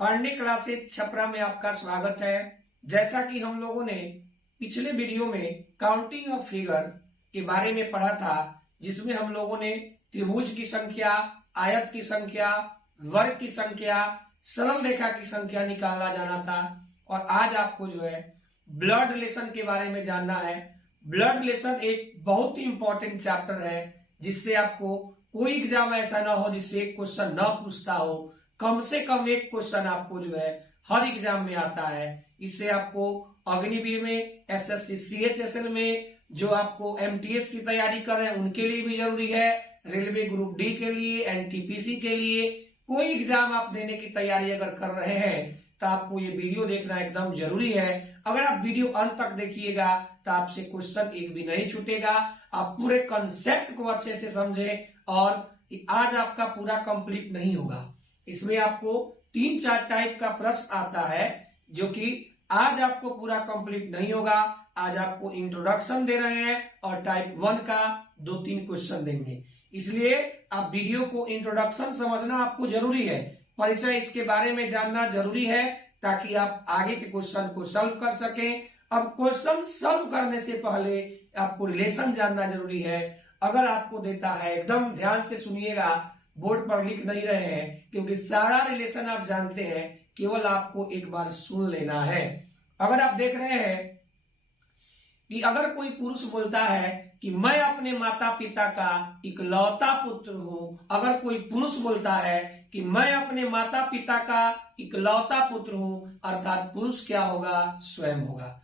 Pandey classes Chhapra में आपका स्वागत है। जैसा कि हम लोगों ने पिछले वीडियो में काउंटिंग ऑफ फिगर के बारे में पढ़ा था, जिसमें हम लोगों ने त्रिभुज की संख्या, आयत की संख्या, वर्ग की संख्या, सरल रेखा की संख्या निकालना जाना था। और आज आपको जो है ब्लड रिलेशन के बारे में जानना है। ब्लड रिलेशन एक बहुत ही इंपॉर्टेंट चैप्टर है, जिससे आपको कोई एग्जाम ऐसा ना हो जिससे एक क्वेश्चन न पूछता हो। कम से कम एक क्वेश्चन आपको जो है हर एग्जाम में आता है। इससे आपको अग्निवीर में, एसएससी सीएचएसएल में, जो आपको एमटीएस की तैयारी कर रहे हैं उनके लिए भी जरूरी है, रेलवे ग्रुप डी के लिए, एनटीपीसी के लिए, कोई एग्जाम आप देने की तैयारी अगर कर रहे हैं तो आपको ये वीडियो देखना एकदम जरूरी है। अगर आप वीडियो अंत तक देखिएगा तो आपसे क्वेश्चन एक भी नहीं छूटेगा। आप पूरे कंसेप्ट को अच्छे से समझे और आज आपका पूरा कंप्लीट नहीं होगा। इसमें आपको 3-4 टाइप का प्रश्न आता है, जो कि आज आपको पूरा कंप्लीट नहीं होगा। आज आपको इंट्रोडक्शन दे रहे हैं और टाइप 1 का 2-3 क्वेश्चन देंगे। इसलिए आप वीडियो को इंट्रोडक्शन समझना आपको जरूरी है, परिचय इसके बारे में जानना जरूरी है, ताकि आप आगे के क्वेश्चन को सॉल्व कर सकें। अब क्वेश्चन सॉल्व करने से पहले आपको रिलेशन जानना जरूरी है। अगर आपको देता है, एकदम ध्यान से सुनिएगा, बोर्ड पर लिख नहीं रहे हैं, क्योंकि सारा रिलेशन आप जानते हैं, केवल आपको एक बार सुन लेना है। अगर आप देख रहे हैं कि अगर कोई पुरुष बोलता है कि मैं अपने माता पिता का इकलौता पुत्र हूं, अगर कोई पुरुष बोलता है कि मैं अपने माता पिता का इकलौता पुत्र हूं, अर्थात पुरुष क्या होगा? स्वयं होगा।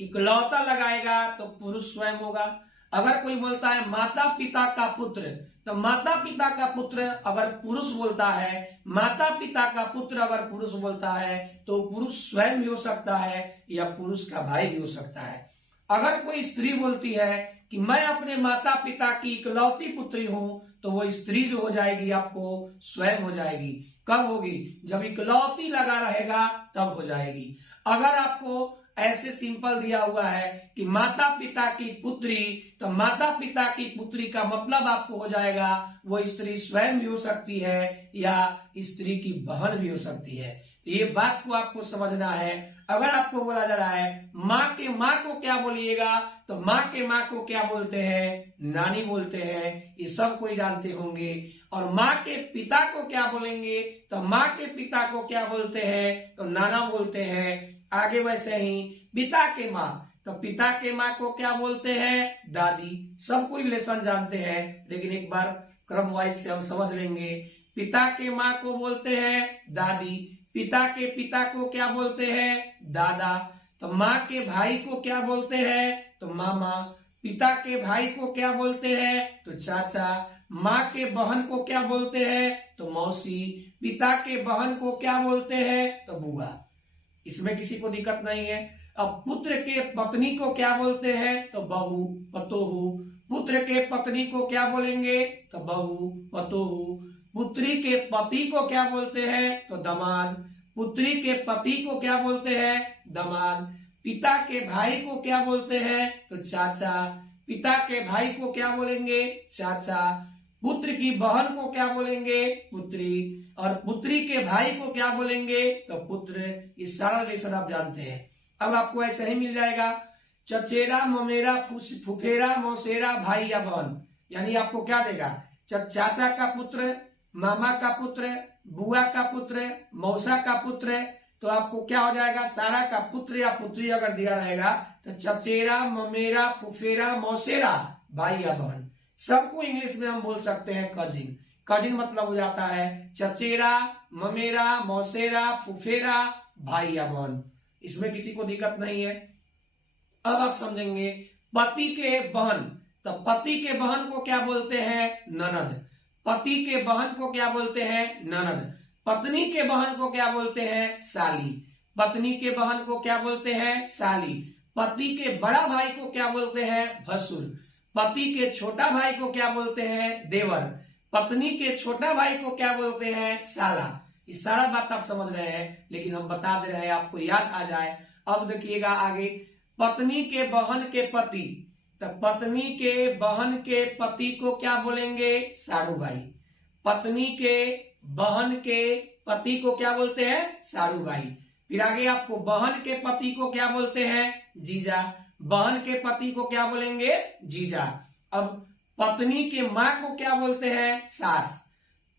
इकलौता लगाएगा तो पुरुष स्वयं होगा। अगर कोई बोलता है माता पिता का पुत्र, तो माता पिता का पुत्र अगर पुरुष बोलता है, माता पिता का पुत्र अगर पुरुष बोलता है, तो पुरुष स्वयं भी हो सकता है या पुरुष का भाई भी हो सकता है। अगर कोई स्त्री बोलती है कि मैं अपने माता पिता की इकलौती पुत्री हूं, तो वो स्त्री जो हो जाएगी आपको स्वयं हो जाएगी। कब होगी? जब इकलौती लगा रहेगा तब हो जाएगी। अगर आपको ऐसे सिंपल दिया हुआ है कि माता पिता की पुत्री, तो माता पिता की पुत्री का मतलब आपको हो जाएगा वो स्त्री स्वयं भी हो सकती है या स्त्री की बहन भी हो सकती है। ये बात को आपको समझना है। अगर आपको बोला जा रहा है माँ के माँ को क्या बोलिएगा, तो माँ के माँ को क्या बोलते हैं? नानी बोलते हैं। ये सब कोई जानते होंगे। और माँ के पिता को क्या बोलेंगे, तो माँ के पिता को क्या बोलते हैं? तो नाना बोलते हैं। आगे वैसे ही पिता के माँ, तो पिता के माँ को क्या बोलते हैं? दादी। सब कोई रिलेशन जानते हैं, लेकिन एक बार क्रम वाइज से हम समझ लेंगे। पिता के माँ को बोलते हैं दादी, पिता के पिता को क्या बोलते हैं? दादा। तो माँ के भाई को क्या बोलते हैं? तो मामा। पिता के भाई को क्या बोलते हैं? तो चाचा। माँ के बहन को क्या बोलते हैं? तो मौसी। पिता के बहन को क्या बोलते हैं? तो बुआ। इसमें किसी को दिक्कत नहीं है। अब पुत्र के पत्नी को क्या बोलते हैं? तो बहू, पतोहू। पुत्र के पत्नी को क्या बोलेंगे? तो बहू, पतोहू। पुत्री के पति को क्या बोलते हैं? तो दामाद। पुत्री के पति को क्या बोलते हैं? दामाद। पिता के भाई को क्या बोलते हैं? तो चाचा। पिता के भाई को क्या बोलेंगे? चाचा। पुत्र की बहन को क्या बोलेंगे? पुत्री। और पुत्री के भाई को क्या बोलेंगे? तो पुत्र। ये सारा रिलेशन आप जानते हैं। अब आपको ऐसे ही मिल जाएगा, चचेरा, ममेरा, फुफेरा, मौसेरा, भाई या बहन। यानी आपको क्या देगा? चाचा का पुत्र, मामा का पुत्र, बुआ का पुत्र, मौसा का पुत्र। तो आपको क्या हो जाएगा? सारा का पुत्र या पुत्री अगर दिया रहेगा तो चचेरा, ममेरा, फुफेरा, मौसेरा, भाई या बहन। सबको इंग्लिश में हम बोल सकते हैं कजिन। कजिन मतलब हो जाता है चचेरा, ममेरा, मौसेरा, फुफेरा, भाई या बहन। इसमें किसी को दिक्कत नहीं है। अब आप समझेंगे पति के बहन, तो पति के बहन को क्या बोलते हैं? ननद। पति के बहन को क्या बोलते हैं? ननद। पत्नी के बहन को क्या बोलते हैं? साली। पत्नी के बहन को क्या बोलते हैं? साली। पति के बड़ा भाई को क्या बोलते हैं? भसुर। पति के छोटा भाई को क्या बोलते हैं? देवर। पत्नी के छोटा भाई को क्या बोलते हैं? साला। ये सारा बात आप समझ रहे हैं, लेकिन हम बता दे रहे हैं आपको याद आ जाए। अब देखिएगा आगे, पत्नी के बहन के पति, तो पत्नी के बहन के पति को क्या बोलेंगे? साड़ू भाई। पत्नी के बहन के पति को क्या बोलते हैं? साड़ू भाई। फिर आगे आपको बहन के पति को क्या बोलते हैं? जीजा। बहन के पति को क्या बोलेंगे? जीजा। अब पत्नी के माँ को क्या बोलते हैं? सास।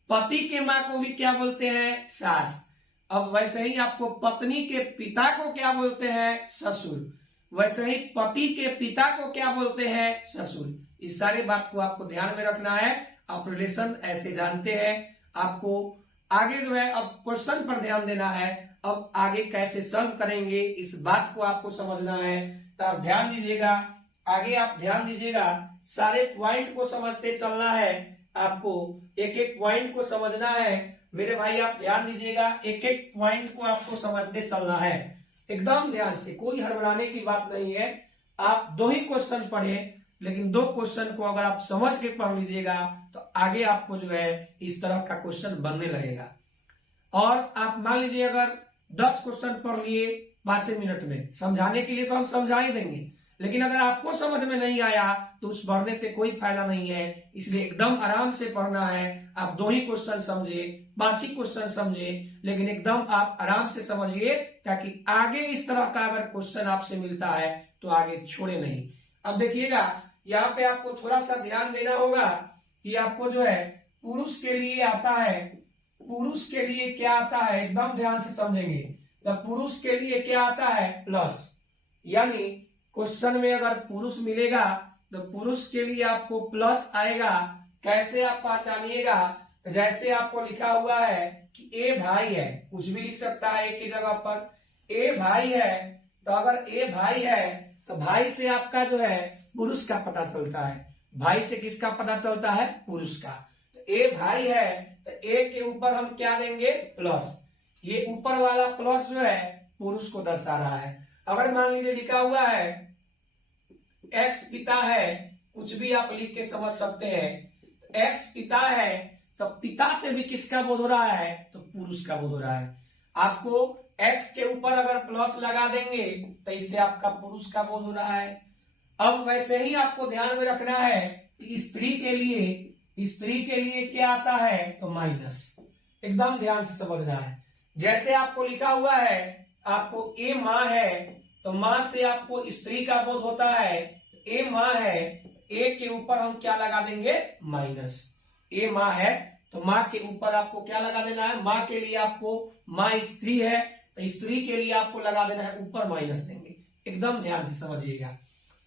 पति के माँ को भी क्या बोलते हैं? सास। अब वैसे ही आपको पत्नी के पिता को क्या बोलते हैं? ससुर। वैसे ही पति के पिता को क्या बोलते हैं? ससुर। इस सारी बात को आपको ध्यान में रखना है। आप रिलेशन ऐसे जानते हैं। आपको आगे जो है अब क्वेश्चन पर ध्यान देना है। अब आगे कैसे सॉल्व करेंगे इस बात को आपको समझना है। तो आप ध्यान दीजिएगा, आगे आप ध्यान दीजिएगा, सारे पॉइंट को समझते चलना है। आपको एक एक पॉइंट को समझना है मेरे भाई। आप ध्यान दीजिएगा, एक एक पॉइंट को आपको समझते चलना है एकदम ध्यान से, कोई हड़बड़ाने की बात नहीं है। आप 2 ही क्वेश्चन पढ़े, लेकिन 2 क्वेश्चन को अगर आप समझ के पढ़ लीजिएगा तो आगे आपको जो है इस तरह का क्वेश्चन बनने लगेगा। और आप मान लीजिए अगर 10 क्वेश्चन पढ़ लिए 5 मिनट में, समझाने के लिए तो हम समझा ही देंगे, लेकिन अगर आपको समझ में नहीं आया तो उस पढ़ने से कोई फायदा नहीं है। इसलिए एकदम आराम से पढ़ना है। आप 2 ही क्वेश्चन समझे, 5 ही क्वेश्चन समझे, लेकिन एकदम आप आराम से समझिए, ताकि आगे इस तरह का अगर क्वेश्चन आपसे मिलता है तो आगे छोड़े नहीं। अब देखिएगा, यहाँ पे आपको थोड़ा सा ध्यान देना होगा कि आपको जो है पुरुष के लिए आता है, पुरुष के लिए क्या आता है, एकदम ध्यान से समझेंगे। तो पुरुष के लिए क्या आता है? प्लस। यानी क्वेश्चन में अगर पुरुष मिलेगा तो पुरुष के लिए आपको प्लस आएगा। कैसे आप पहचानिएगा? जैसे आपको लिखा हुआ है कि ए भाई है, कुछ भी लिख सकता है एक ही जगह पर। ए भाई है, तो अगर ए भाई है तो भाई से आपका जो है पुरुष का पता चलता है। भाई से किसका पता चलता है? पुरुष का। तो ए भाई है तो ए के ऊपर हम क्या देंगे? प्लस। ये ऊपर वाला प्लस जो है पुरुष को दर्शा रहा है। अगर मान लीजिए लिखा हुआ है एक्स पिता है, कुछ भी आप लिख के समझ सकते हैं। एक्स पिता है तो पिता से भी किसका बोध हो रहा है? तो पुरुष का बोध हो रहा है। आपको एक्स के ऊपर अगर प्लस लगा देंगे तो इससे आपका पुरुष का बोध हो रहा है। अब वैसे ही आपको ध्यान में रखना है कि स्त्री के लिए क्या आता है? तो माइनस। एकदम ध्यान से समझना है। जैसे आपको लिखा हुआ है, आपको ए माँ है तो माँ से आपको स्त्री का बोध होता है। ए माँ है, ए के ऊपर हम क्या लगा देंगे? माइनस। ए माँ है तो माँ के ऊपर आपको क्या लगा देना है? माँ के लिए आपको, माँ स्त्री है तो स्त्री के लिए आपको लगा देना है ऊपर माइनस देंगे। एकदम ध्यान से समझिएगा।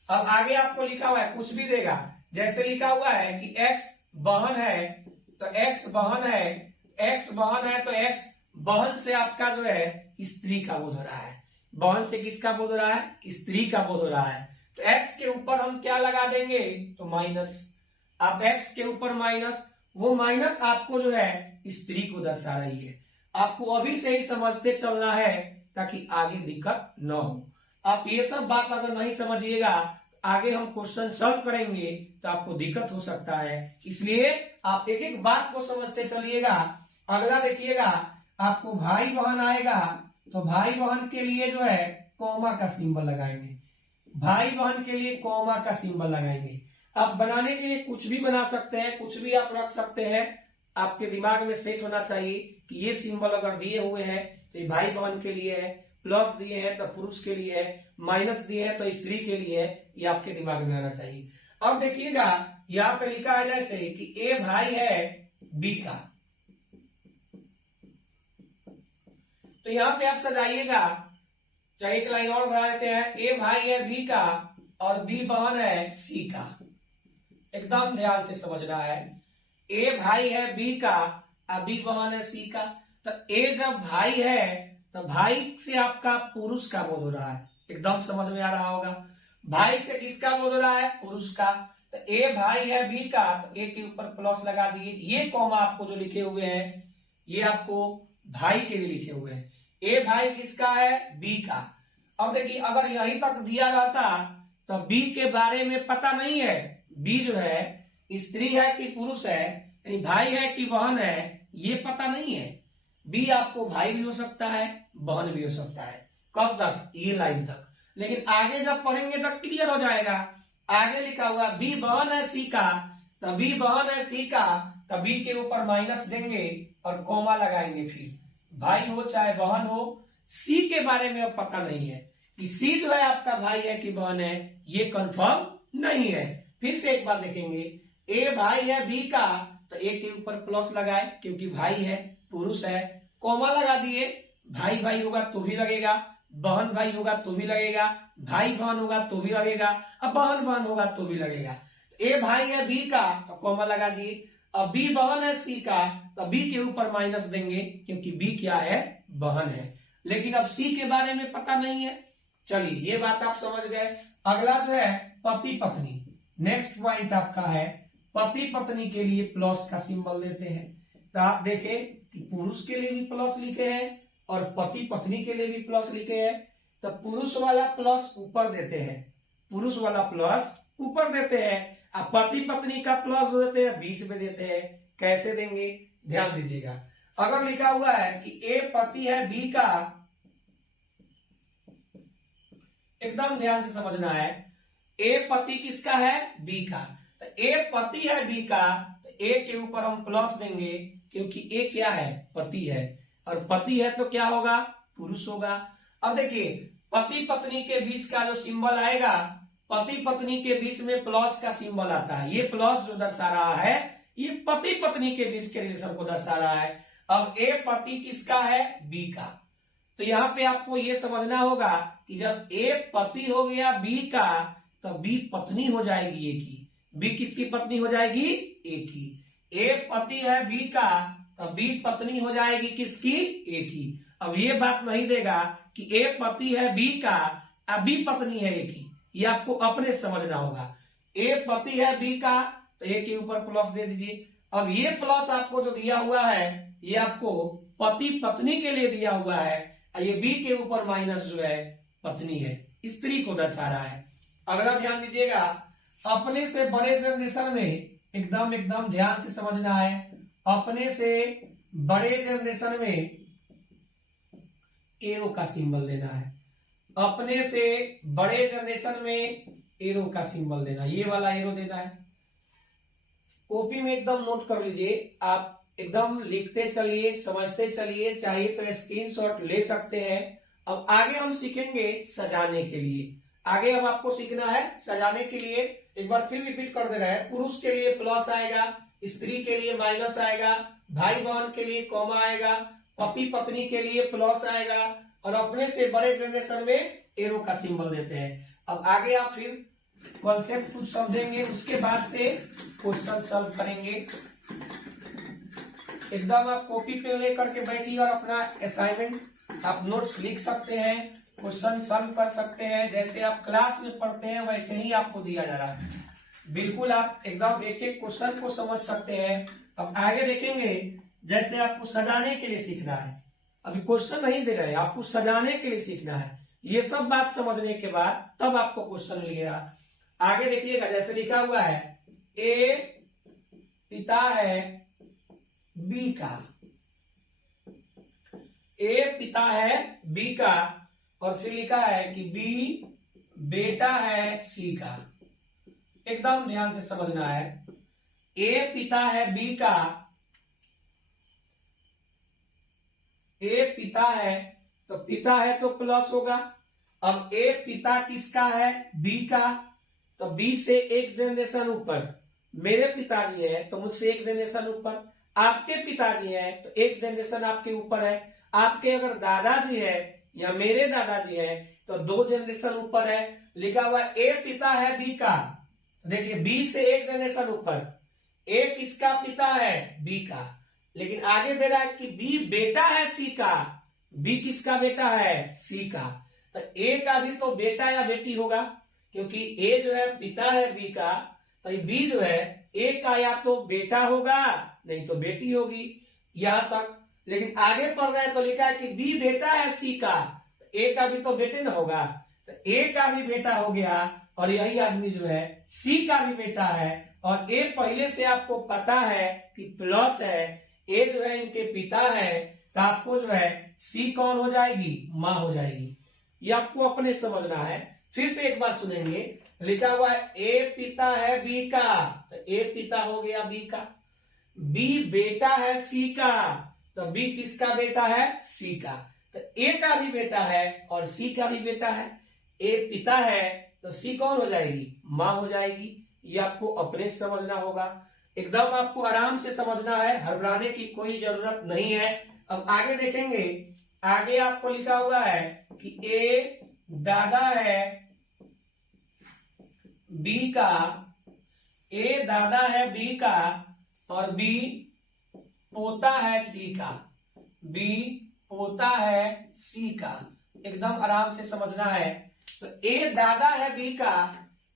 अब आगे आपको लिखा हुआ है, कुछ भी देगा। जैसे लिखा हुआ है कि एक्स बहन है तो एक्स बहन है, एक्स बहन है तो एक्स बहन से आपका जो है स्त्री का बोध हो रहा है। बहन से किसका बोध हो रहा है? स्त्री का बोध हो रहा है। तो एक्स के ऊपर हम क्या लगा देंगे? तो माइनस। अब एक्स के ऊपर माइनस, वो माइनस आपको जो है स्त्री को दर्शा रही है। आपको अभी से ही समझते चलना है ताकि आगे दिक्कत न हो। आप ये सब बात अगर नहीं समझिएगा, आगे हम क्वेश्चन सॉल्व करेंगे तो आपको दिक्कत हो सकता है। इसलिए आप एक एक बात को समझते चलिएगा। अगला देखिएगा, आपको भाई बहन आएगा तो भाई बहन के लिए जो है कॉमा का सिंबल लगाएंगे। भाई बहन के लिए कॉमा का सिंबल लगाएंगे। आप बनाने के लिए कुछ भी बना सकते हैं, कुछ भी आप रख सकते हैं। आपके दिमाग में सेट होना चाहिए कि ये सिंबल अगर दिए हुए हैं तो ये भाई बहन के लिए है, प्लस दिए हैं तो पुरुष के लिए है, माइनस दिए हैं तो स्त्री के लिए है। ये आपके दिमाग में आना चाहिए। अब देखिएगा, यहाँ पे लिखा है जैसे कि ए भाई है बी का, तो यहाँ पे आप सजाइएगा। चाहे एक लाइन और बढ़ा देते हैं। ए भाई है बी का और बी बहन है सी का। एकदम ध्यान से समझना है। ए भाई है बी का और बी बहन है सी का। तो ए जब भाई है तो भाई से आपका पुरुष का बोध हो रहा है। एकदम समझ में आ रहा होगा। भाई से किसका बोध हो रहा है? पुरुष का। तो ए भाई है बी का, तो ए के ऊपर प्लस लगा दिए। ये कॉमा आपको जो लिखे हुए हैं ये आपको भाई के लिए लिखे हुए हैं। ए भाई किसका है? बी का। अब देखिए, अगर यहीं तक दिया रहता तो बी के बारे में पता नहीं है। बी जो है स्त्री है कि पुरुष है, यानी भाई है कि बहन है, ये पता नहीं है। बी आपको भाई भी हो सकता है, बहन भी हो सकता है। कब तक? ये लाइन तक। लेकिन आगे जब पढ़ेंगे तब क्लियर हो जाएगा। आगे लिखा हुआ बी बहन है सी का, तो बी बहन है सी का, तो बी के ऊपर माइनस देंगे और कॉमा लगाएंगे। फिर भाई हो चाहे बहन हो, सी के बारे में अब पता नहीं है कि सी जो है आपका भाई है कि बहन है, ये कंफर्म नहीं है। फिर से एक बार देखेंगे, ए भाई है बी का, तो ए के ऊपर प्लस लगाए क्योंकि भाई है, पुरुष है, कॉमा लगा दिए, भाई भाई होगा तो भी लगेगा, बहन भाई होगा तो भी लगेगा, भाई बहन होगा तो भी लगेगा, अब बहन बहन होगा तो भी लगेगा। ए भाई है बी का तो कॉमा लगा दिए, अब बी बहन है सी का, तो बी के ऊपर माइनस देंगे क्योंकि बी क्या है, बहन है। लेकिन अब सी के बारे में पता नहीं है। चलिए ये बात आप समझ गए। अगला जो है पति पत्नी, नेक्स्ट पॉइंट आपका है पति पत्नी के लिए प्लस का सिंबल देते हैं। तो आप देखें कि पुरुष के लिए भी प्लस लिखे हैं और पति पत्नी के लिए भी प्लस लिखे हैं। तो पुरुष वाला प्लस ऊपर देते हैं, पुरुष वाला प्लस ऊपर देते हैं, अब पति पत्नी का प्लस देते हैं बीच में देते हैं। कैसे देंगे ध्यान दीजिएगा। अगर लिखा हुआ है कि ए पति है बी का, एकदम ध्यान से समझना है, ए पति किसका है, बी का, तो ए पति है बी का, तो ए के ऊपर हम प्लस देंगे क्योंकि ए क्या है, पति है, और पति है तो क्या होगा, पुरुष होगा। अब देखिए पति पत्नी के बीच का जो सिंबल आएगा, पति पत्नी के बीच में प्लस का सिंबल आता है, ये प्लस जो दर्शा रहा है ये पति पत्नी के बीच के रिलेशन को दर्शा रहा है। अब ए पति किसका है, बी का, तो यहाँ पे आपको ये समझना होगा कि जब ए पति हो गया बी का, तो बी पत्नी हो जाएगी ए की। बी किसकी पत्नी हो जाएगी, ए की। ए पति है बी का, तो बी पत्नी हो जाएगी किसकी, ए की। अब ये बात नहीं देगा कि ए पति है बी का अब बी पत्नी है ए की, ये आपको अपने समझना होगा। ए पति है बी का, तो ए के ऊपर प्लस दे दीजिए। अब ये प्लस आपको जो दिया हुआ है ये आपको पति पत्नी के लिए दिया हुआ है, ये बी के ऊपर माइनस जो है पत्नी है, स्त्री को दर्शा रहा है। अगला ध्यान दीजिएगा, अपने से बड़े जनरेशन में एकदम एकदम ध्यान से समझना है, अपने से बड़े जनरेशन में एरो का सिंबल देना है, अपने से बड़े जनरेशन में एरो का सिंबल देना, ये वाला एरो देना है। कॉपी में एकदम नोट कर लीजिए, आप एकदम लिखते चलिए, समझते चलिए, चाहिए तो स्क्रीनशॉट ले सकते हैं। अब आगे हम सीखेंगे सजाने के लिए, आगे हम आपको सीखना है सजाने के लिए। एक बार फिर रिपीट कर दे रहे हैं, पुरुष के लिए प्लस आएगा, स्त्री के लिए माइनस आएगा, भाई बहन के लिए कॉमा आएगा, पति पत्नी के लिए प्लस आएगा, और अपने से बड़े जनरेशन में एरो का सिंबल देते हैं। अब आगे आप फिर कॉन्सेप्ट कुछ समझेंगे, उसके बाद से क्वेश्चन सॉल्व करेंगे। एकदम आप कॉपी पे लेकर के बैठिए और अपना असाइनमेंट आप नोट्स लिख सकते हैं, क्वेश्चन सॉल्व कर सकते हैं। जैसे आप क्लास में पढ़ते हैं वैसे ही आपको दिया जा रहा है, बिल्कुल आप एकदम एक एक क्वेश्चन को समझ सकते हैं। अब आगे देखेंगे, जैसे आपको सजाने के लिए सीखना है, अभी क्वेश्चन नहीं दे रहे, आपको सजाने के लिए सीखना है। ये सब बात समझने के बाद तब आपको क्वेश्चन मिलेगा। आगे देखिएगा, जैसे लिखा हुआ है ए पिता है बी का, ए पिता है बी का, और फिर लिखा है कि बी बेटा है सी का। एकदम ध्यान से समझना है, ए पिता है बी का, ए पिता है तो पिता है तो प्लस होगा। अब ए पिता किसका है, बी का, तो बी से एक जनरेशन ऊपर, मेरे पिताजी है तो मुझसे एक जनरेशन ऊपर, आपके पिताजी है तो एक जनरेशन आपके ऊपर है, आपके अगर दादाजी है या मेरे दादाजी है तो दो जनरेशन ऊपर है। लिखा हुआ ए पिता है बी का, देखिए बी से एक जनरेशन ऊपर, ए किसका पिता है, बी का, लेकिन आगे दे रहा है कि बी बेटा है सी का, बी किसका बेटा है, सी का, तो ए का भी तो बेटा या बेटी होगा, क्योंकि ए जो है पिता है बी का, तो बी जो है ए का या तो बेटा होगा नहीं तो बेटी होगी, यहां तक। लेकिन आगे पढ़ रहे हैं तो लिखा है कि बी बेटा है सी का, तो ए का भी तो बेटे न होगा, तो ए का भी बेटा हो गया, और यही आदमी जो है सी का भी बेटा है, और ए पहले से आपको पता है कि प्लस है, ए जो है इनके पिता है, तो आपको जो है सी कौन हो जाएगी, माँ हो जाएगी। ये आपको अपने समझना है। फिर से एक बार सुनेंगे, लिखा हुआ है ए पिता है बी का, तो ए पिता हो गया बी का, बी बेटा है सी का, तो बी किसका बेटा है? सी का। तो ए का भी बेटा है और सी का भी बेटा है। ए पिता है तो सी कौन हो जाएगी? माँ हो जाएगी। ये आपको अपने से समझना होगा, एकदम आपको आराम से समझना है, घबराने की कोई जरूरत नहीं है। अब आगे देखेंगे, आगे आपको लिखा हुआ है कि ए दादा है बी का, ए दादा है बी का और बी पोता है सी का। बी पोता है सी का, एकदम आराम से समझना है। तो ए दादा है बी का,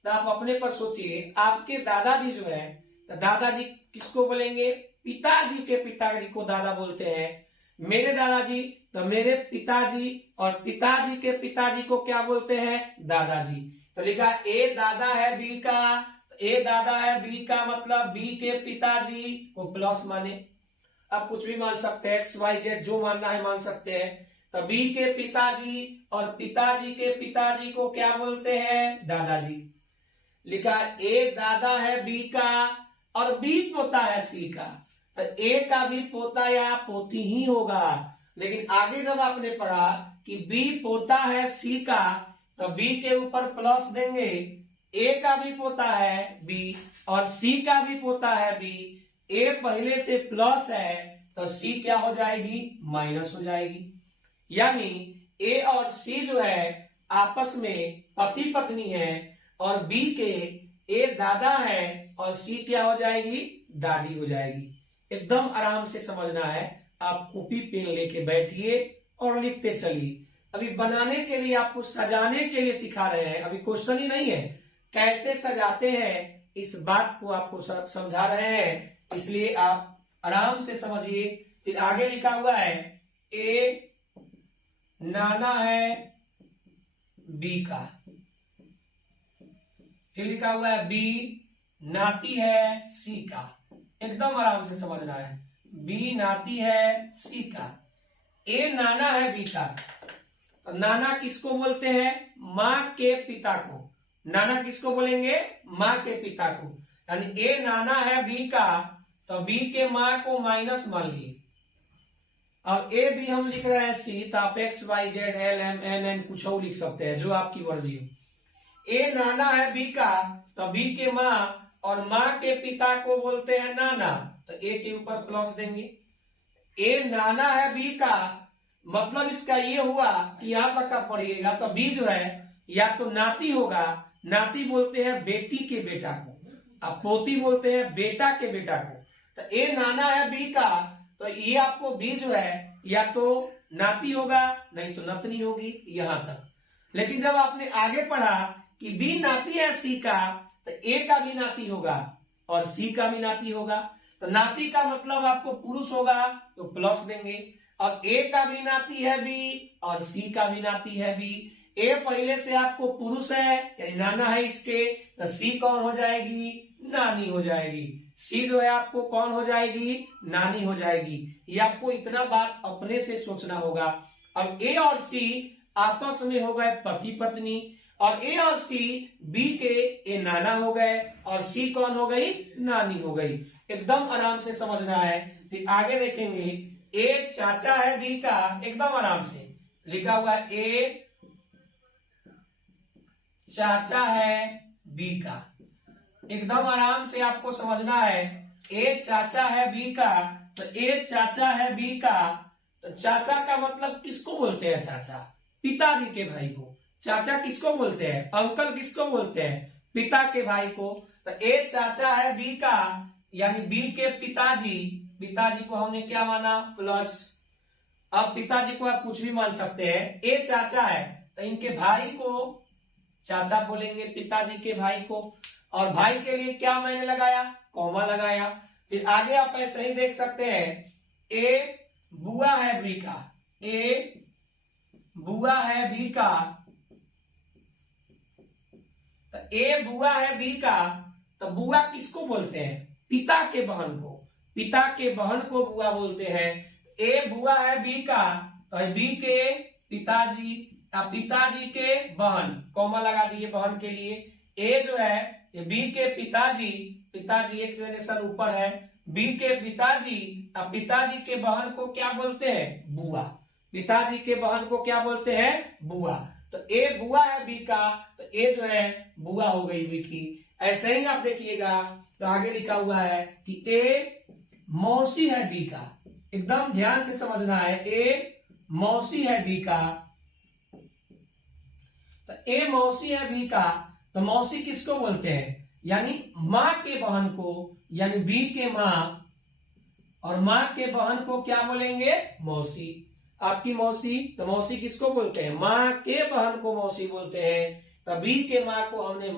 तो आप अपने पर सोचिए, आपके दादाजी जो है, तो दादाजी किसको बोलेंगे? पिताजी के पिताजी को दादा बोलते हैं। मेरे दादाजी, तो मेरे पिताजी और पिताजी के पिताजी को क्या बोलते हैं? दादाजी। तो लिखा ए दादा है बी का, ए दादा है बी का मतलब बी के पिताजी को प्लस माने, आप कुछ भी मान सकते हैं, एक्स वाई जेड जो मानना है मान सकते हैं। तो बी के पिताजी और पिताजी के पिताजी को क्या बोलते हैं? दादाजी। लिखा ए दादा है बी का और बी पोता है सी का, तो ए का भी पोता या पोती ही होगा। लेकिन आगे जब आपने पढ़ा कि बी पोता है सी का, तो बी के ऊपर प्लस देंगे, ए का भी पोता है बी और सी का भी पोता है बी। ए पहले से प्लस है तो सी क्या हो जाएगी? माइनस हो जाएगी। यानी ए और सी जो है आपस में पति पत्नी है और बी के ए दादा है और सी क्या हो जाएगी? दादी हो जाएगी। एकदम आराम से समझना है, आप कॉपी पेन लेके बैठिए और लिखते चलिए। अभी बनाने के लिए, आपको सजाने के लिए सिखा रहे हैं, अभी क्वेश्चन ही नहीं है, कैसे सजाते हैं इस बात को आपको समझा रहे हैं, इसलिए आप आराम से समझिए। फिर आगे लिखा हुआ है ए नाना है बी का, फिर लिखा हुआ है बी नाती है सी का। एकदम आराम से समझना है, बी नाती है सी का। ए नाना है बी का, तो नाना किसको बोलते हैं? माँ के पिता को। नाना किसको बोलेंगे? माँ के पिता को। यानी ए नाना है बी का, तो बी के माँ को माइनस मान लिए। अब ए भी हम लिख रहे हैं सी, तो आप X Y Z L M N N कुछ और लिख सकते हैं, जो आपकी मर्जी हो। ए नाना है बी का, तो बी के माँ और माँ के पिता को बोलते हैं नाना, तो ए के ऊपर प्लस देंगे। ए नाना है बी का, मतलब इसका ये हुआ कि यहां तक का पढ़िएगा, तो बी जो है या तो नाती होगा, नाती बोलते हैं बेटी के बेटा को, अब पोती बोलते हैं बेटा के बेटा को। तो ए नाना है बी का, तो ये आपको बी जो है या तो नाती होगा नहीं तो नतनी होगी, यहां तक। लेकिन जब आपने आगे पढ़ा कि बी नाती है सी का, तो ए का भी नाती होगा और सी का भी नाती होगा। तो नाती का मतलब आपको पुरुष होगा तो प्लस देंगे, और ए का भी नाती है बी और सी का भी नाती है बी। ए पहले से आपको पुरुष है यानी नाना है इसके, तो सी कौन हो जाएगी? नानी हो जाएगी। सी जो है आपको कौन हो जाएगी? नानी हो जाएगी। ये आपको इतना बात अपने से सोचना होगा। अब ए और सी आपस में हो गए पति पत्नी, और ए और सी बी के ए नाना हो गए और सी कौन हो गई? नानी हो गई। एकदम आराम से समझना है। फिर आगे देखेंगे, ए चाचा है बी का, एकदम आराम से लिखा हुआ है ए चाचा है बी का। एकदम आराम से आपको समझना है, ए चाचा है बी का, तो ए चाचा है बी का, तो चाचा का मतलब किसको बोलते हैं? चाचा पिताजी के भाई को। चाचा किसको बोलते हैं? अंकल किसको बोलते हैं? पिता के भाई को। तो ए चाचा है बी का, यानी बी के पिताजी, पिताजी को हमने क्या माना? प्लस। अब पिताजी को आप कुछ भी मान सकते हैं। ए चाचा है तो इनके भाई को चाचा बोलेंगे, पिताजी के भाई को, और भाई के लिए क्या मैंने लगाया? कॉमा लगाया। फिर आगे आप ऐसे ही देख सकते हैं, ए बुआ है बी का, ए बुआ है बी का, तो ए बुआ है बी का, तो बुआ किसको बोलते हैं? पिता के बहन को। पिता के बहन को बुआ बोलते हैं। ए बुआ है बी का, तो बी के पिताजी, पिताजी के बहन, कॉमा लगा दिए बहन के लिए। ए जो है ये बी के पिताजी, पिताजी एक जनरेशन ऊपर है, बी के पिताजी, अब पिताजी के बहन को क्या बोलते हैं? बुआ। पिताजी के बहन को क्या बोलते हैं? बुआ। तो ए बुआ है बी का, तो ए जो है बुआ हो गई बी की। ऐसे ही आप देखिएगा तो आगे लिखा हुआ है कि ए मौसी है बी का। एकदम ध्यान से समझना है, ए मौसी है बी का। तो ए मौसी है बी का, तो मौसी किसको बोलते हैं? यानी माँ के बहन को, यानी बी के माँ, और माँ के बहन को क्या बोलेंगे? मौसी। आपकी मौसी, तो मौसी किसको बोलते हैं? माँ के बहन को मौसी बोलते हैं। तो बी के माँ को हमने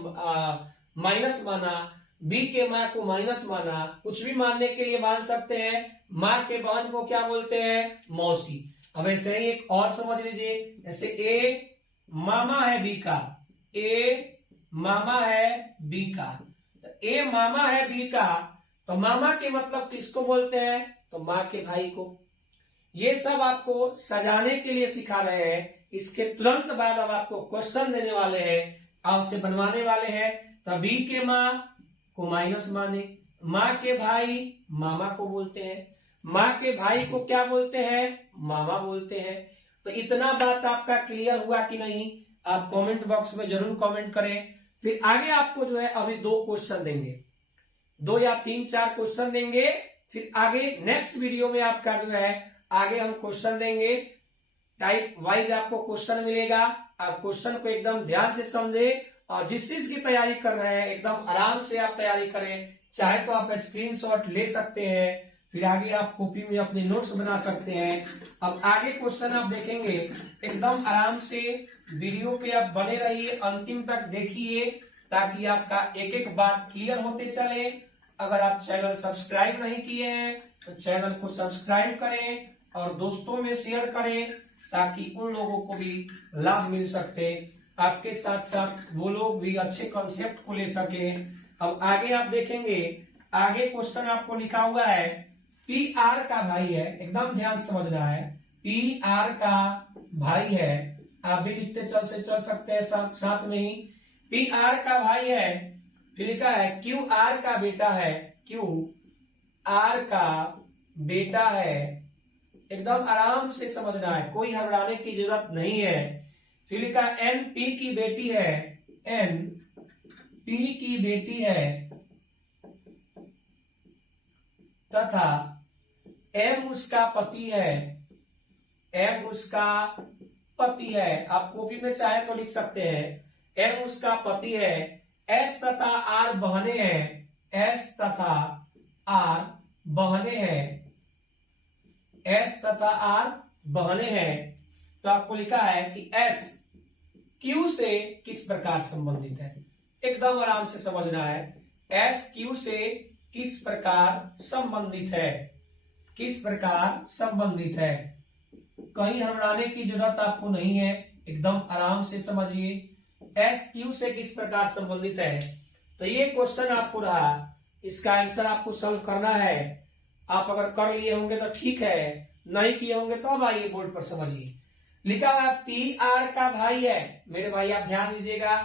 माइनस माना, बी के माँ को माइनस माना, कुछ भी मानने के लिए मान सकते हैं। माँ के बहन को क्या बोलते हैं? मौसी। अब ऐसे ही एक और समझ लीजिए, जैसे ए मामा है बी का, ए मामा है बी का। तो ए मामा है बी का, तो मामा के मतलब किसको बोलते हैं? तो माँ के भाई को। ये सब आपको सजाने के लिए सिखा रहे हैं। इसके तुरंत बाद अब आपको क्वेश्चन देने वाले हैं, आप उसे बनवाने वाले हैं। तो बी के माँ को माइनस माने, माँ के भाई मामा को बोलते हैं, माँ के भाई को क्या बोलते हैं? मामा बोलते हैं। तो इतना बात आपका क्लियर हुआ कि नहीं? आप कमेंट बॉक्स में जरूर कमेंट करें। फिर आगे आपको जो है अभी 2 क्वेश्चन देंगे, 2 या 3-4 क्वेश्चन देंगे। फिर आगे नेक्स्ट वीडियो में आपका जो है आगे हम क्वेश्चन देंगे, टाइप वाइज आपको क्वेश्चन मिलेगा। आप क्वेश्चन को एकदम ध्यान से समझे, और जिस चीज की तैयारी कर रहे हैं एकदम आराम से आप तैयारी करें। चाहे तो आप स्क्रीनशॉट ले सकते हैं, फिर आगे आप कॉपी में अपने नोट्स बना सकते हैं। अब आगे क्वेश्चन आप देखेंगे, एकदम आराम से वीडियो पे आप बने रहिए, अंतिम तक देखिए, ताकि आपका एक एक बात क्लियर होते चले। अगर आप चैनल सब्सक्राइब नहीं किए हैं तो चैनल को सब्सक्राइब करें और दोस्तों में शेयर करें, ताकि उन लोगों को भी लाभ मिल सके, आपके साथ साथ वो लोग भी अच्छे कॉन्सेप्ट को ले सके। अब आगे आप देखेंगे, आगे क्वेश्चन आपको लिखा हुआ है पी आर का भाई है, एकदम ध्यान समझना है। पी आर का भाई है, आप भी लिखते चल सकते हैं साथ में ही। पी आर का भाई है, फिर लिखा है क्यू आर का बेटा है, क्यू आर का बेटा है। एकदम आराम से समझना है, कोई घबराने की जरूरत नहीं है। फिर लिखा एन पी की बेटी है, एन पी की बेटी है, तथा एम उसका पति है, एम उसका पति है। आप कॉपी में चाहे तो लिख सकते हैं, एम उसका पति है। एस तथा आर बहने हैं, एस तथा आर बहने हैं, एस तथा आर बहने हैं। तो आपको लिखा है कि एस क्यू से किस प्रकार संबंधित है। एकदम आराम से समझना है, एस क्यू से किस प्रकार संबंधित है, किस प्रकार संबंधित है। कहीं घबराने की जरूरत आपको नहीं है, एकदम आराम से समझिए, एस क्यू से किस प्रकार संबंधित है। तो ये क्वेश्चन आपको रहा, इसका आंसर आपको सॉल्व करना है। आप अगर कर लिए होंगे तो ठीक है, नहीं किए होंगे तो अब आइए बोर्ड पर समझिए। लिखा हुआ पी आर का भाई है, मेरे भाई आप ध्यान दीजिएगा,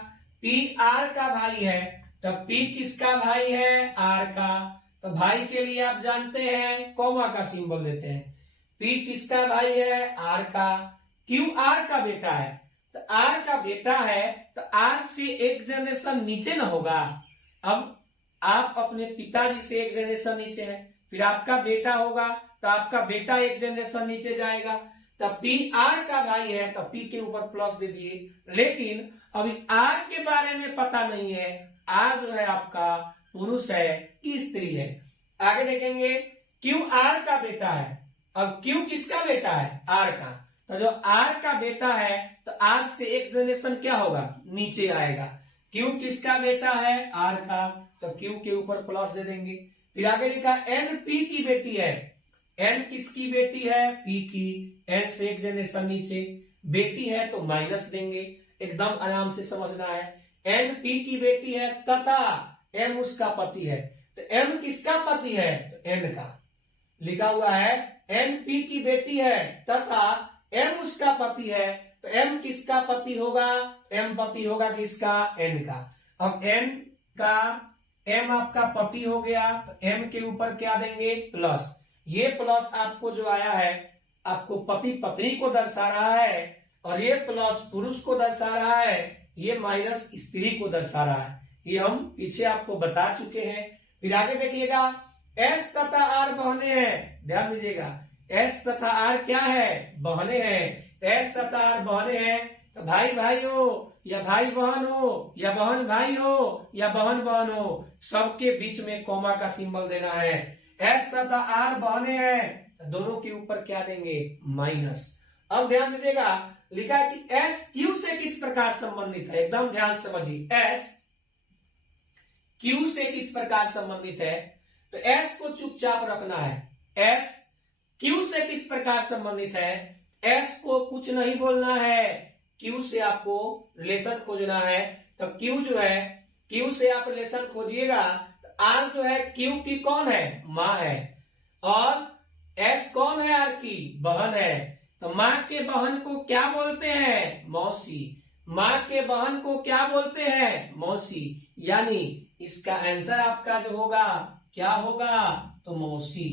पी आर का भाई है। तो पी किसका भाई है? आर का। तो भाई के लिए आप जानते हैं कॉमा का सिंबल देते हैं। पी किसका भाई है? आर का। क्यू आर का बेटा है, तो आर का बेटा है, तो आर से एक जनरेशन नीचे ना होगा। अब आप अपने पिताजी से एक जनरेशन नीचे है, फिर आपका बेटा होगा तो आपका बेटा एक जनरेशन नीचे जाएगा। तो पी आर का भाई है, तो पी के ऊपर प्लस दे दिए। लेकिन अभी आर के बारे में पता नहीं है, आर जो है आपका पुरुष है कि स्त्री है। आगे देखेंगे, क्यू आर का बेटा है। अब क्यू किसका बेटा है? आर का। तो जो आर का बेटा है, तो आर से एक जनरेशन क्या होगा? नीचे आएगा। क्यू किसका बेटा है? आर का। तो क्यू के ऊपर प्लस दे देंगे। फिर आगे लिखा एन पी की बेटी है। एन किसकी बेटी है? पी की। एन से एक जनरेशन नीचे, बेटी है तो माइनस देंगे। एकदम आराम से समझना है, एन पी की बेटी है तथा एम उसका पति है। तो एम किसका पति है? तो एन का। लिखा हुआ है एन पी की बेटी है तथा एम उसका पति है। तो एम किसका पति होगा? एम पति होगा किसका? एन का। अब एन का एम आपका पति हो गया, तो एम के ऊपर क्या देंगे, प्लस। ये प्लस आपको जो आया है आपको पति पत्नी को दर्शा रहा है, और ये प्लस पुरुष को दर्शा रहा है, ये माइनस स्त्री को दर्शा रहा है। ये हम पीछे आपको बता चुके हैं। फिर आगे देखिएगा, एस तथा आर बहने हैं, ध्यान दीजिएगा, एस तथा आर क्या है, बहने हैं। एस तथा आर बहने हैं, तो भाई भाई हो या भाई बहन हो या बहन भाई हो या बहन बहन हो, सबके बीच में कॉमा का सिंबल देना है। एस तथा आर बहने हैं, दोनों के ऊपर क्या देंगे, माइनस। अब ध्यान दीजिएगा, लिखा है कि एस क्यू से किस प्रकार संबंधित है, एकदम ध्यान से समझिए। एस क्यू से किस प्रकार संबंधित है, तो एस को चुपचाप रखना है। एस क्यू से किस प्रकार संबंधित है, एस को कुछ नहीं बोलना है, क्यू से आपको रिलेशन खोजना है। तो क्यू जो है, क्यू से आप रिलेशन खोजिएगा, तो आर जो है क्यू की कौन है, माँ है, और एस कौन है, आर की बहन है। तो माँ के बहन को क्या बोलते हैं, मौसी। माँ के बहन को क्या बोलते हैं, मौसी। यानी इसका आंसर आपका जो होगा क्या होगा, तो मौसी।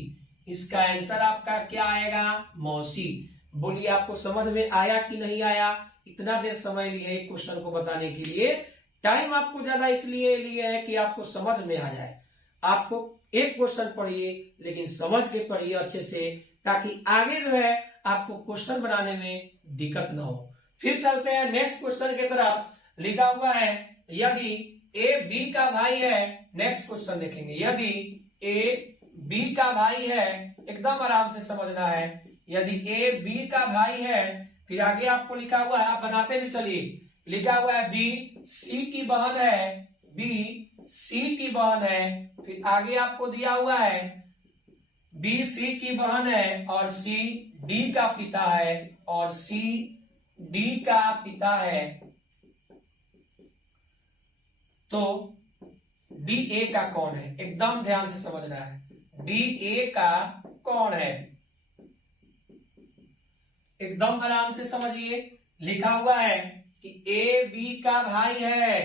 इसका आंसर आपका क्या आएगा, मौसी। बोलिए आपको समझ में आया कि नहीं आया। इतना देर समय लिए क्वेश्चन को बताने के लिए, टाइम आपको ज्यादा इसलिए लिए है कि आपको समझ में आ जाए। आपको एक क्वेश्चन पढ़िए लेकिन समझ के पढ़िए अच्छे से, ताकि आगे जो है आपको क्वेश्चन बनाने में दिक्कत ना हो। फिर चलते हैं नेक्स्ट क्वेश्चन की तरफ। लिखा हुआ है, यदि ए बी का भाई है, नेक्स्ट क्वेश्चन देखेंगे। यदि ए बी का भाई है, एकदम आराम से समझना है। यदि ए बी का भाई है, फिर आगे आपको लिखा हुआ है, आप बनाते भी चलिए। लिखा हुआ है बी सी की बहन है, बी सी की बहन है। फिर आगे आपको दिया हुआ है बी सी की बहन है, और सी डी का पिता है, और सी डी का पिता है। तो डी ए का कौन है, एकदम ध्यान से समझना है। डी ए का कौन है, एकदम आराम से समझिए। लिखा हुआ है कि ए बी का भाई है,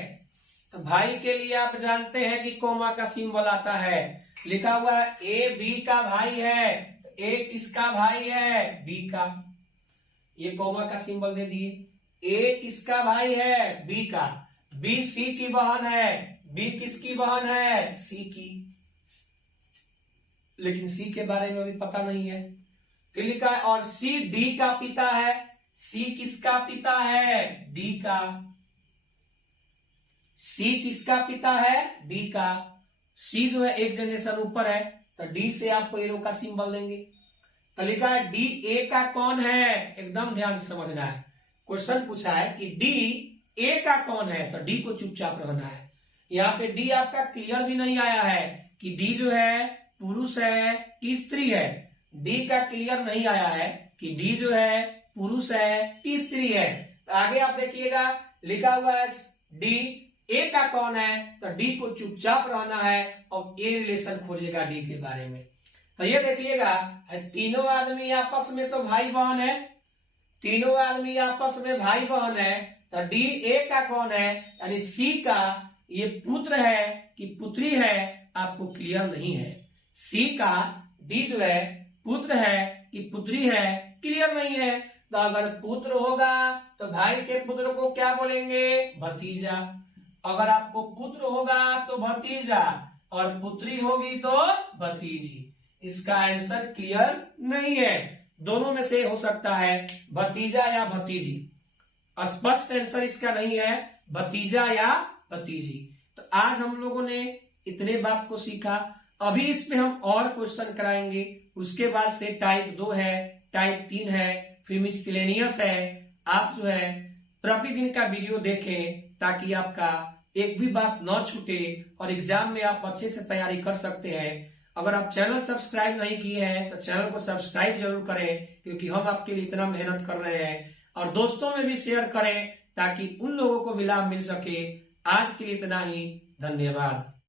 तो भाई के लिए आप जानते हैं कि कोमा का सिंबल आता है। लिखा हुआ है ए बी का भाई है, तो ए किसका भाई है, बी का। ये कोमा का सिंबल दे दिए। ए किसका भाई है, बी का। बी सी की बहन है, बी किसकी बहन है, सी की। लेकिन सी के बारे में अभी पता नहीं है। फिर लिखा है और सी डी का पिता है। सी किसका पिता है, डी का। सी किसका पिता है, डी का। सी जो है एक जनरेशन ऊपर है, तो डी से आपको एरो का सिंबल देंगे। तो लिखा है डी ए का कौन है, एकदम ध्यान से समझना है। क्वेश्चन पूछा है कि डी ए का कौन है, तो डी को चुपचाप रहना है। यहाँ पे डी आपका क्लियर भी नहीं आया है कि डी जो है पुरुष है कि स्त्री है। डी का क्लियर नहीं आया है कि डी जो है पुरुष है कि स्त्री है। तो आगे आप देखिएगा, लिखा हुआ है डी ए का कौन है, तो डी को चुपचाप रहना है और ए रिलेशन खोजेगा डी के बारे में। तो ये देखिएगा, तीनों आदमी आपस में तो भाई बहन है, तीनों आदमी आपस में भाई बहन है। तो डी ए का कौन है, यानी सी का ये पुत्र है कि पुत्री है, आपको क्लियर नहीं है। सी का डी जो है पुत्र है कि पुत्री है, क्लियर नहीं है। तो अगर पुत्र होगा तो भाई के पुत्र को क्या बोलेंगे, भतीजा। अगर आपको पुत्र होगा तो भतीजा, और पुत्री होगी तो भतीजी। इसका आंसर क्लियर नहीं है, दोनों में से हो सकता है, भतीजा या भतीजी। स्पष्ट आंसर इसका नहीं है, भतीजा या भतीजी। तो आज हम लोगों ने इतने बात को सीखा। अभी इसमें हम और क्वेश्चन कराएंगे, उसके बाद से टाइप 2 है, टाइप 3 है, फिर मिसलेनियस है। आप जो है प्रतिदिन का वीडियो देखें ताकि आपका एक भी बात न छूटे और एग्जाम में आप अच्छे से तैयारी कर सकते हैं। अगर आप चैनल सब्सक्राइब नहीं किए हैं तो चैनल को सब्सक्राइब जरूर करें, क्योंकि हम आपके लिए इतना मेहनत कर रहे हैं। और दोस्तों में भी शेयर करें ताकि उन लोगों को भी लाभ मिल सके। आज के लिए इतना ही, धन्यवाद।